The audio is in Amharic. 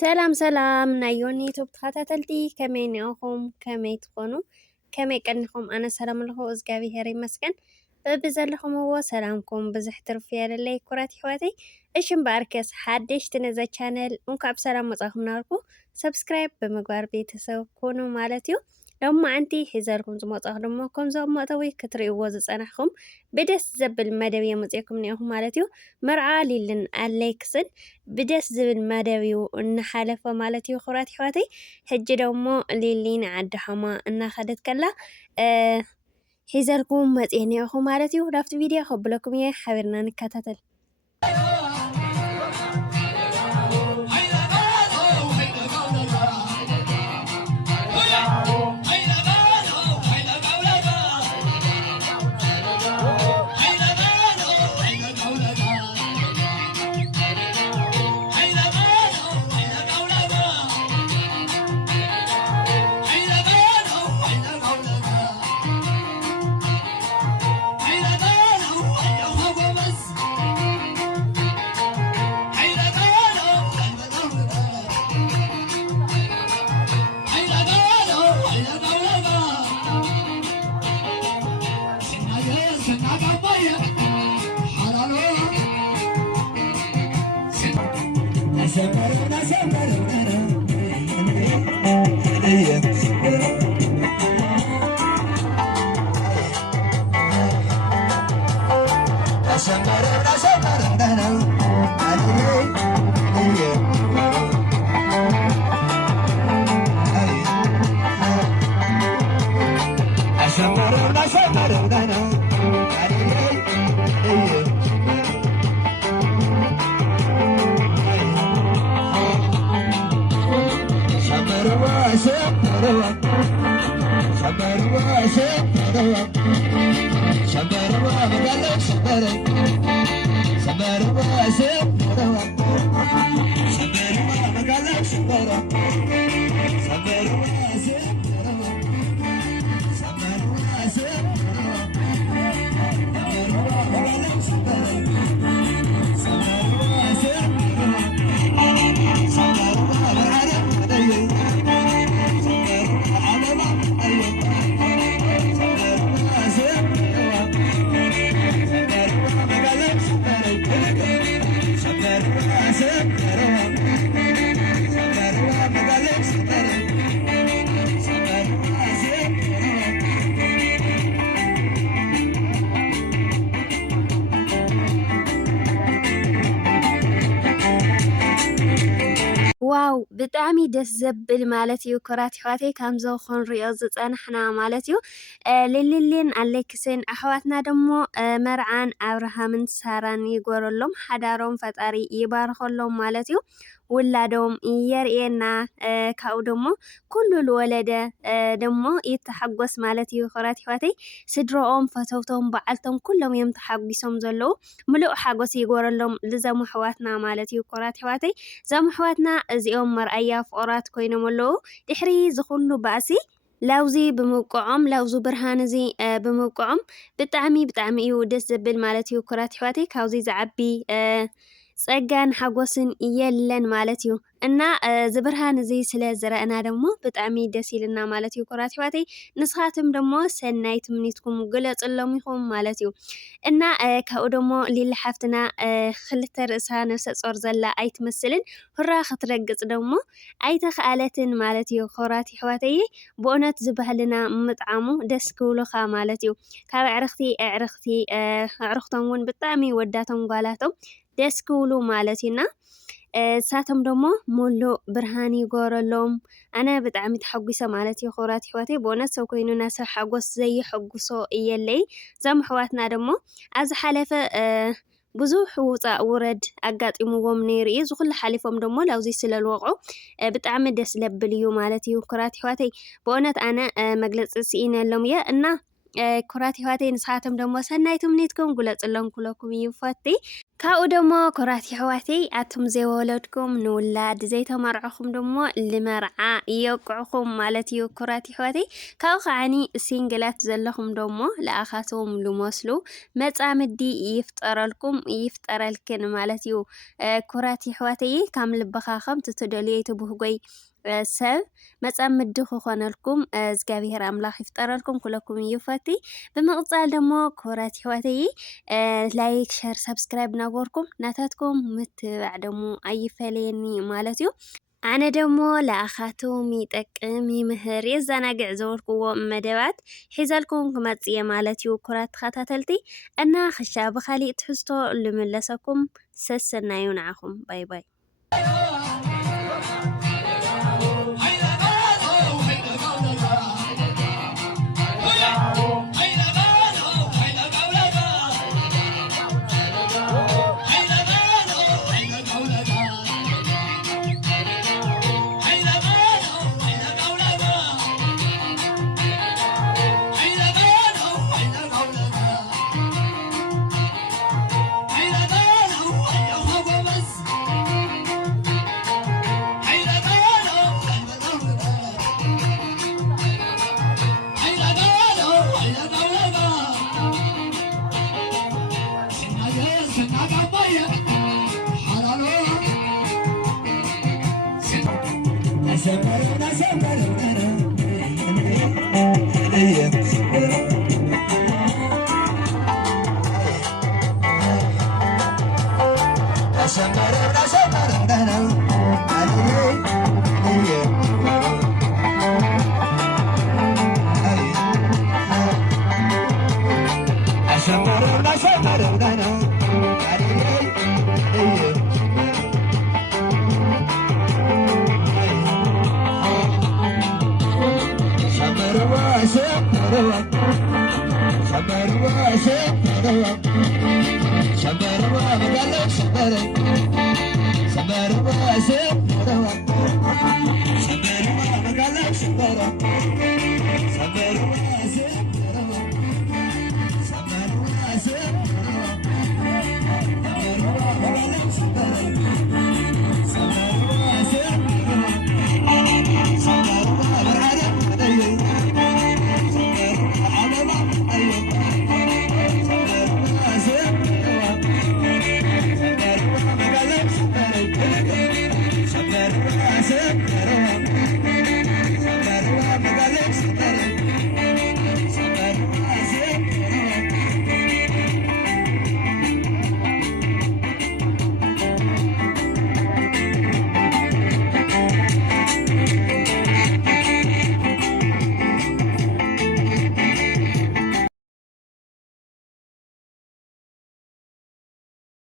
ሰላም ሰላም ናይ ዮኒ ዩቱብ ተኸታተልቲ ከመይ ኒአኹም ከመይ ትኾኑ ከመይ ቀኒኹም ኣነ ሰላም ኣለኹ እግዚኣብሔር ይመስገን በብዘለኹምዎ ሰላምኩም ብዙሕ ትርፊ የለለይ ኩራት ኣሕዋተይ እሺ እምበኣርከስ ሓደሽቲ ነዛ ቻነል እንኳዕ ብሰላም መጻእኹም ናበልኩ ሰብስክራይብ ብምግባር ቤተሰብ ኮኑ ማለት እዩ ሎማዓንቲ ሒዘልኩም ዝመጻኹ ደሞ ከምዞም መእተዊ ክትርእይዎ ዝጸናሕኩም ብደስ ዘብል መደብ የመጽአኩም ኒአኹም ማለት እዩ መርዓ ሊልን ኣሌክስን ብደስ ዝብል መደብ እዩ እናሓለፈ ማለት እዩ ኩራት ኣሕዋተይ ሕጂ ደሞ ሊሊን ዓዲ ሓማ እናኸደት ከላ ሒዘልኩም መጽአ ኒአኹም ማለት እዩ ላፍቲ ቪድዮ ከብለኩም እየ ሓቢርና ንከታተል ዋው ብጣዕሚ ደስ ዘብል ማለት እዩ ኩራት ኣሕዋተይ ከምዞ ክንሪኦ ዝጸናሕና ማለት እዩ ልልልን ኣሌክስን ኣሕዋትና ደሞ መርዓን ኣብርሃምን ሳራን ይጎረሎም ሓዳሮም ፈጣሪ ይባርኸሎም ማለት እዩ ውላዶም የርኤና ካብኡ ደሞ ኩሉ ዝወለደ ደሞ ይተሓጎስ ማለት እዩ ኩራት ኣሕዋተይ ስድሮኦም ፈተውቶም በዓልቶም ኩሎም እዮም ተሓጒሶም ዘለዉ ምሉእ ሓጎስ ይጎረሎም ልዘሙ ኣሕዋትና ማለት እዩ ኩራት ኣሕዋተይ እዞም ኣሕዋትና እዚኦም መርኣያ ፍቑራት ኮይኖም ኣለዉ ድሕሪ ዝኹሉ ባእሲ ላውዚ ብምውቅዖም ላውዙ ብርሃን እዚ ብምውቅዖም ብጣዕሚ እዩ ደስ ዘብል ማለት እዩ ኩራት ኣሕዋተይ ካብዚ ዝዓቢ ጸጋን ሓጎስን የለን ማለት እዩ እና ዝብርሃን እዚ ስለ ዝረአና ደሞ ብጣዕሚ ደስ ይልና ማለት እዩ ኩራት ኣሕዋተይ ንስኻትም ደሞ ሰናይ ትምኒትኩም ግለጽሎም ኢኹም ማለት እዩ እና ካብኡ ደሞ ሊሊ ሓፍትና ክልተ ርእሳ ነፍሰ ጾር ዘላ ኣይትመስልን ሁራ ክትረግጽ ደሞ ኣይተኽኣለትን ማለት እዩ ኩራት ኣሕዋተይ ብእውነት ዝበህልና ምጥዓሙ ደስ ክብሉኻ ማለት እዩ ካብ ኣዕርኽቶም እውን ብጣዕሚ ወዳቶም ጓላቶም ደስ ክብሉ ማለት እዩና ሳቶም ደሞ ሙሉእ ብርሃን ይጎረሎም ኣነ ብጣዕሚ ተሓጒሰ ማለት እዩ ኩራት ኣሕዋተይ ብእውነት ሰብ ኮይኑና ሰብ ሓጎስ ዘይሐጉሶ እየለይ እዞም ኣሕዋትና ደሞ ኣብ ዝሓለፈ ብዙሕ ውፃእ ውረድ ኣጋጢምዎም ነይሩ እዩ ዝኩሉ ሓሊፎም ደሞ ላውዚ ስለልወቕዑ ብጣዕሚ ደስ ለብል እዩ ማለት እዩ ኩራት ኣሕዋተይ ብእውነት ኣነ መግለፂ ስኢነሎም እየ እና ኩራት ሕዋተይ ንስኻቶም ደሞ ሰናይ ትምኒትኩም ግለጽሎም ኩለኩም ይፈቲ ካብኡ ደሞ ኩራት ሕዋተይ ኣቱም ዘይወለድኩም ንውላድ ዘይተመርዕኹም ደሞ ልመርዓ የቁዕኹም ማለት እዩ ኩራት ሕዋተይ ካብኡ ከዓኒ ሲንግላት ዘለኹም ደሞ ለኣኻቶም ልመስሉ መጻምዲ ይፍጠረልኩም ይፍጠረልክን ማለት እዩ ኩራት ሕዋተይ ከም ልበኻ ከም ትትደልዩ ትብህጎይ ሰብ መጻምዲ ክኾነልኩም እግዚአብሔር ኣምላኽ ይፍጠረልኩም ኩለኩም ይፈቲ ብምቕጻል ደሞ ኩራት ሕዋተይ ላይክ ሸር ሰብስክራይብ ናገርኩም ናታትኩም ምትባዕ ደሞ ኣይፈለየኒ ማለት እዩ ኣነ ደሞ ለኣኻቶም ይጠቅም ይምህር የዘናግዕ ዘበልክዎ መደባት ሒዘልኩም ክመጽእ ማለት እዩ ኩራት ተኸታተልቲ እና ክሻ ብኻሊእ ትሕዝቶ ልምለሰኩም ሰሰናዩ ንዓኹም ባይ ባይ Somebody